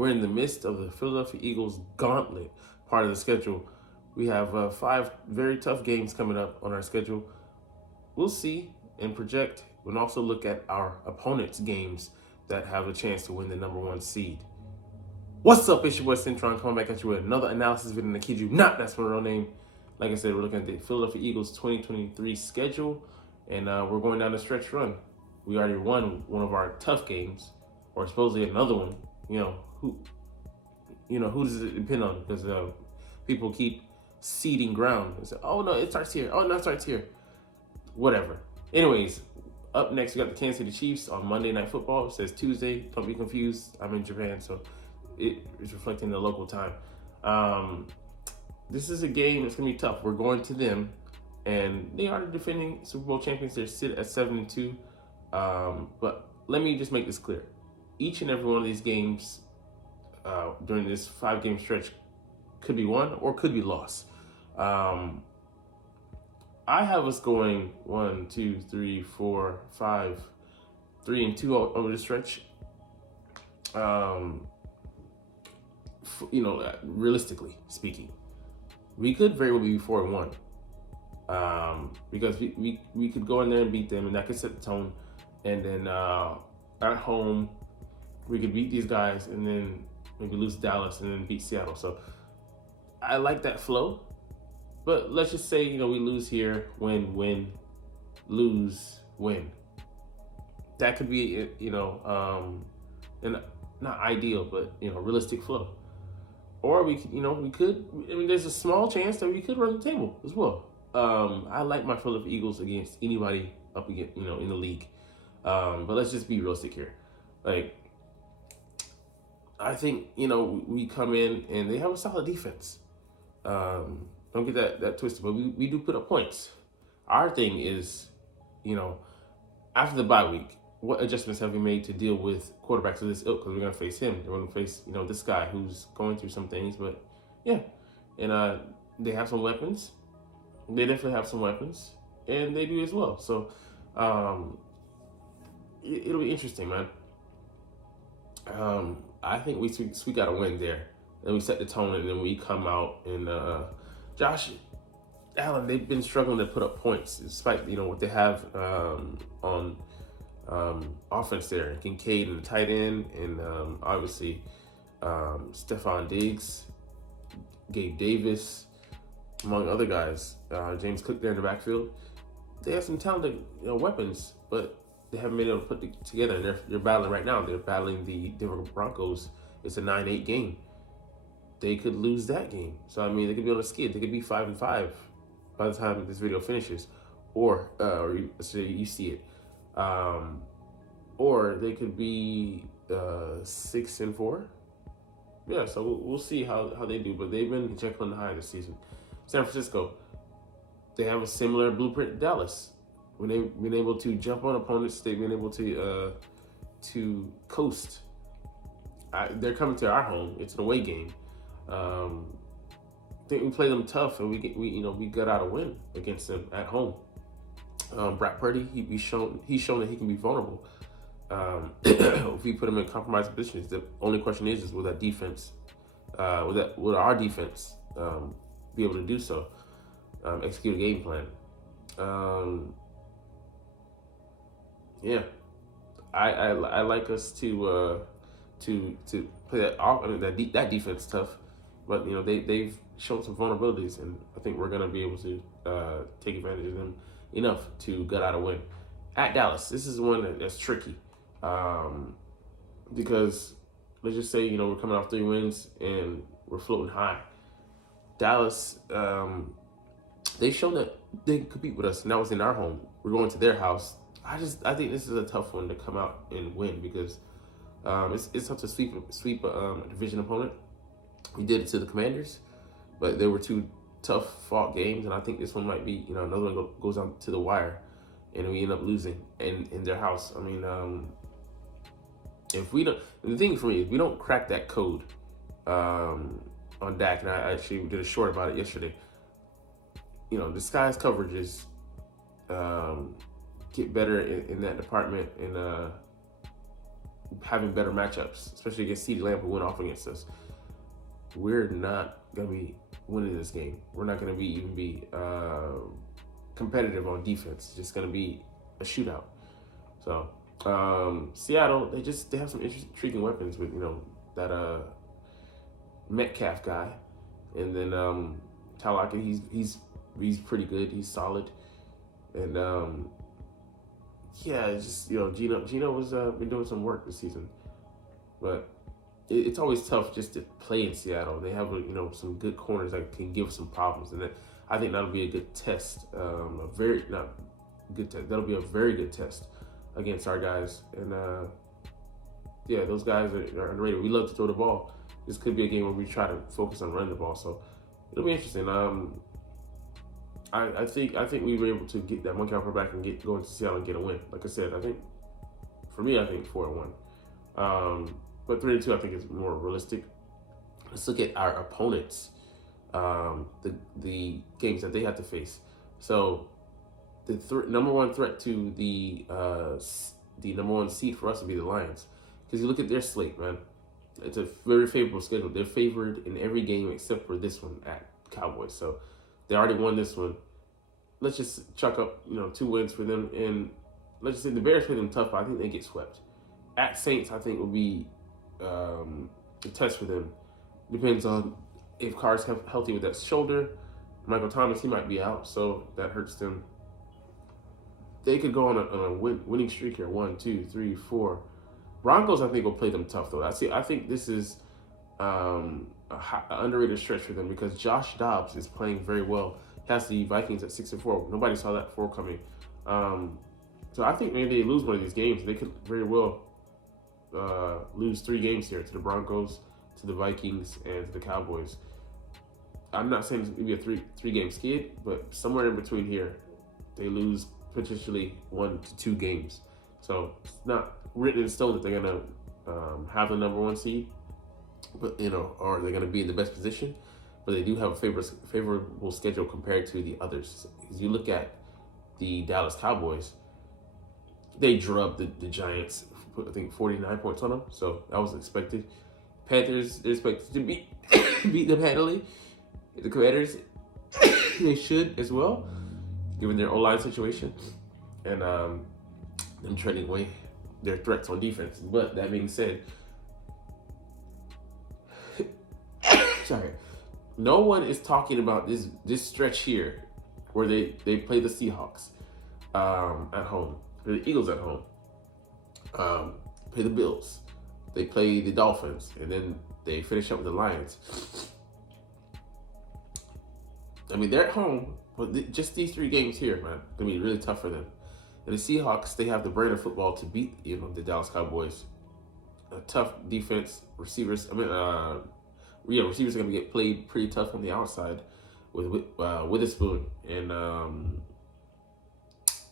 We're in the midst of the Philadelphia Eagles gauntlet part of the schedule. We have 5 very tough games coming up on our schedule. We'll see and project and also look at our opponents' games that have a chance to win the number 1 seed. What's up? It's your boy Cintron coming back at you with another analysis video. And I kid you not, that's my real name. Like I said, we're looking at the Philadelphia Eagles 2023 schedule, and we're going down the stretch run. We already won one of our tough games, or supposedly another one. Who does it depend on? Because people keep ceding ground and say, "Oh no, it starts here. Oh no, it starts here." Whatever. Anyways, up next we got the Kansas City Chiefs on Monday Night Football. It says Tuesday. Don't be confused. I'm in Japan, so it is reflecting the local time. This is a game that's gonna be tough. We're going to them, and they are the defending Super Bowl champions. They're sit at 7-2. But let me just make this clear: each and every one of these games during this 5-game stretch could be won or could be lost. I have us going 1, 2, 3, 4, 5, 3-2 over the stretch. Realistically speaking, we could very well be 4-1. Because we could go in there and beat them, and that could set the tone. And then at home, we could beat these guys, and then maybe lose Dallas, and then beat Seattle. So I like that flow. But let's just say, we lose here, win, lose, win. That could be, and not ideal, but realistic flow. Or we could. There's a small chance that we could run the table as well. I like my Philadelphia Eagles against anybody up against, in the league. But let's just be realistic here. Like, I think, we come in and they have a solid defense. Don't get that twisted, but we do put up points. Our thing is, after the bye week, what adjustments have we made to deal with quarterbacks of this ilk? Because we're going to face him. We're going to face, this guy who's going through some things. But, yeah. And they have some weapons. They definitely have some weapons. And they do as well. So, it'll be interesting, man. I think we got to win there. And we set the tone, and then we come out and Josh Allen, they've been struggling to put up points despite what they have on offense there. Kincaid and the tight end, and obviously Stephon Diggs, Gabe Davis, among other guys. James Cook there in the backfield. They have some talented weapons, but they haven't been able to put it together. And they're battling right now. They're battling the Denver Broncos. It's a 9-8 game. They could lose that game. So, they could be on a skid. They could be 5-5 by the time this video finishes. Or you see it. Or they could be 6-4. Yeah, so we'll see how they do. But they've been Jekyll and Hyde this season. San Francisco, they have a similar blueprint to Dallas. When they've been able to jump on opponents, they've been able to coast. They're coming to our home. It's an away game. I think we play them tough, and we got out a win against them at home. Brock Purdy, he's shown that he can be vulnerable. If we put him in compromising positions, the only question is will that defense, will our defense be able to do so, execute a game plan? Yeah, I like us to play that that defense tough, but they've shown some vulnerabilities, and I think we're gonna be able to take advantage of them enough to gut out a win at Dallas. This is one that's tricky because let's just say we're coming off 3 wins and we're floating high. Dallas, they've shown that they can compete with us, and that was in our home. We're going to their house. I think this is a tough one to come out and win because it's tough to sweep a division opponent. We did it to the Commanders, but they were 2 tough fought games, and I think this one might be another one goes on to the wire, and we end up losing in their house. If we don't, the thing for me is we don't crack that code on Dak, and I actually did a short about it yesterday. Disguise coverages get better in that department, and having better matchups, especially against CeeDee Lamb, who went off against us. We're not gonna be winning this game. We're not gonna be competitive on defense. It's just gonna be a shootout. So Seattle, they have some intriguing weapons with that Metcalf guy, and then Talaki. He's pretty good. He's solid, and yeah, it's just Gino was been doing some work this season, but it's always tough just to play in Seattle. They have some good corners that can give some problems, and I think that'll be a good test. A very not good test. That'll be a very good test against our guys, and yeah, those guys are underrated. We love to throw the ball. This could be a game where we try to focus on running the ball, so it'll be interesting. I think we were able to get that monkey off our back and go into Seattle and get a win. Like I said, I think 4-1. But 3-2 I think is more realistic. Let's look at our opponents, the games that they have to face. So the number one threat to the number one seed for us would be the Lions, because you look at their slate, man. It's a very favorable schedule. They're favored in every game except for this one at Cowboys. So they already won this one. Let's just chalk up, 2 wins for them. And let's just say the Bears play them tough, but I think they get swept. At Saints, I think will be a test for them. Depends on if Carr's healthy with that shoulder. Michael Thomas, he might be out, so that hurts them. They could go on a winning streak here. 1, 2, 3, 4. Broncos, I think, will play them tough, though. I think this is an underrated stretch for them because Josh Dobbs is playing very well. He has the Vikings at 6-4. Nobody saw that 4 coming. So I think maybe they lose one of these games. They could very well lose 3 games here to the Broncos, to the Vikings, and to the Cowboys. I'm not saying it's going to be a three-game skid, but somewhere in between here, they lose potentially 1 to 2 games. So it's not written in stone that they're going to have the number 1 seed, but or they're going to be in the best position. But they do have a favorable schedule compared to the others. As you look at the Dallas Cowboys, they drubbed the Giants, I think 49 points on them, so that was expected. Panthers, they're expected to beat them handily. The Commanders, they should as well, given their O-line situation, and them trading away their threats on defense. But that being said, sorry, no one is talking about this stretch here where they play the Seahawks at home, play the Eagles at home, play the Bills, they play the Dolphins, and then they finish up with the Lions. I mean, they're at home, but just these 3 games here, man, going to be really tough for them. And the Seahawks, they have the brand of football to beat, the Dallas Cowboys. A tough defense, receivers. Receivers are going to get played pretty tough on the outside with Witherspoon and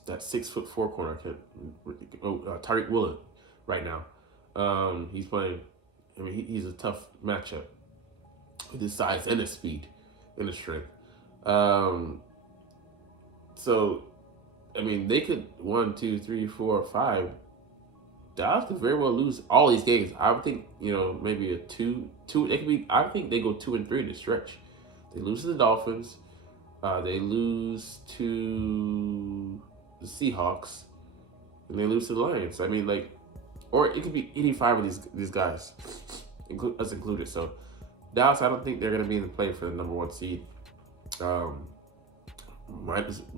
that 6'4" corner, Tariq Woolen right now. He's playing. I mean, he's a tough matchup with his size and his speed and his strength. So, I mean, they could 1, 2, 3, 4, 5. Dallas could very well lose all these games. I would think, maybe a 2. They could be. I think they go 2-3 in the stretch. They lose to the Dolphins. They lose to the Seahawks, and they lose to the Lions. I mean, or it could be any 5 of these guys, us included. So, Dallas, I don't think they're going to be in the play for the number 1 seed.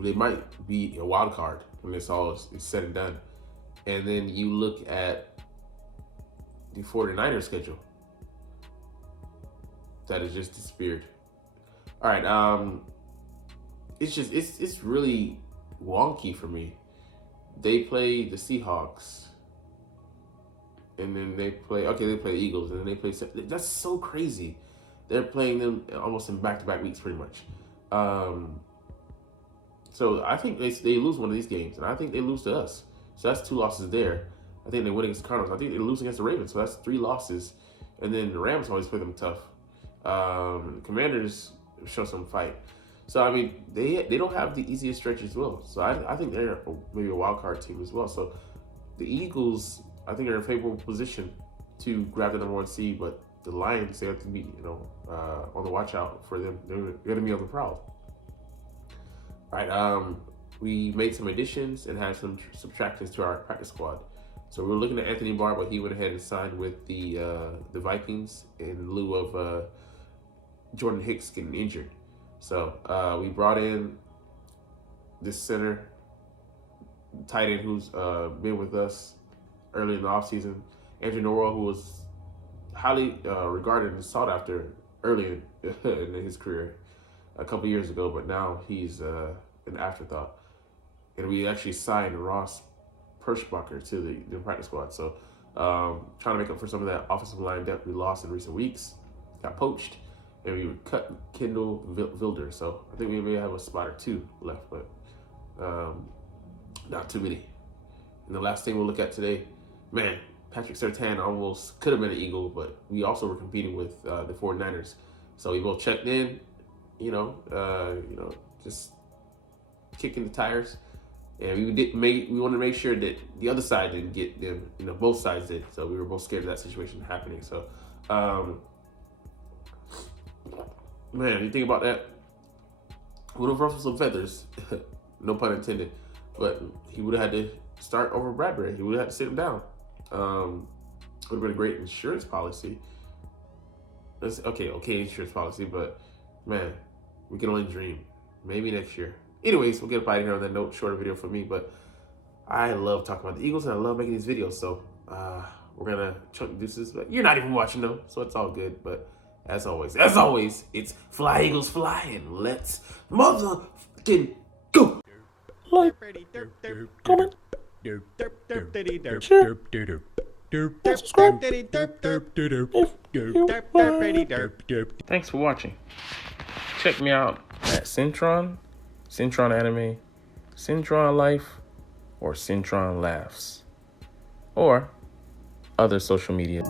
They might be a wild card when this all is said and done. And then you look at the 49ers schedule. That has just disappeared. All right, it's really wonky for me. They play the Seahawks, and then they play the Eagles, and then they play. That's so crazy. They're playing them almost in back-to-back weeks, pretty much. So I think they lose one of these games, and I think they lose to us. So that's 2 losses there. I think they win against the Cardinals. I think they lose against the Ravens, so that's 3 losses. And then the Rams always play them tough. Commanders show some fight. So, I mean, they don't have the easiest stretch as well. So I think they're maybe a wild card team as well. So the Eagles, I think they're in a favorable position to grab the #1 seed, but the Lions, they have to be, on the watch out for them. They're going to be on the prowl. All right, we made some additions and had some subtractions to our practice squad. So we were looking at Anthony Barr, but he went ahead and signed with the Vikings in lieu of Jordan Hicks getting injured. So we brought in this center, tight end who's been with us early in the offseason, Andrew Norwell, who was highly regarded and sought after early in his career a couple years ago, but now he's an afterthought. And we actually signed Ross Perschbacher to the practice squad. So trying to make up for some of that offensive line depth we lost in recent weeks, got poached, and we cut Kendall Vilder. So I think we may have a spot or two left, but not too many. And the last thing we'll look at today, man, Patrick Surtain almost could have been an Eagle, but we also were competing with the 49ers. So we both checked in, just kicking the tires. And we wanted to make sure that the other side didn't get them, both sides did. So we were both scared of that situation happening. So, man, you think about that, would have ruffled some feathers, no pun intended, but he would have had to start over Bradbury. He would have had to sit him down. Would have been a great insurance policy. Okay, insurance policy, but man, we can only dream. Maybe next year. Anyways, we'll get up out of here on that note. Shorter video for me, but I love talking about the Eagles and I love making these videos. So we're gonna chunk deuces, but you're not even watching though, so it's all good. But as always, it's Fly Eagles Fly, and let's motherfucking go. Like, comment, share, subscribe if you want. Thanks for watching. Check me out at Cintron Anime, Cintron Life, or Cintron Laughs, or other social media.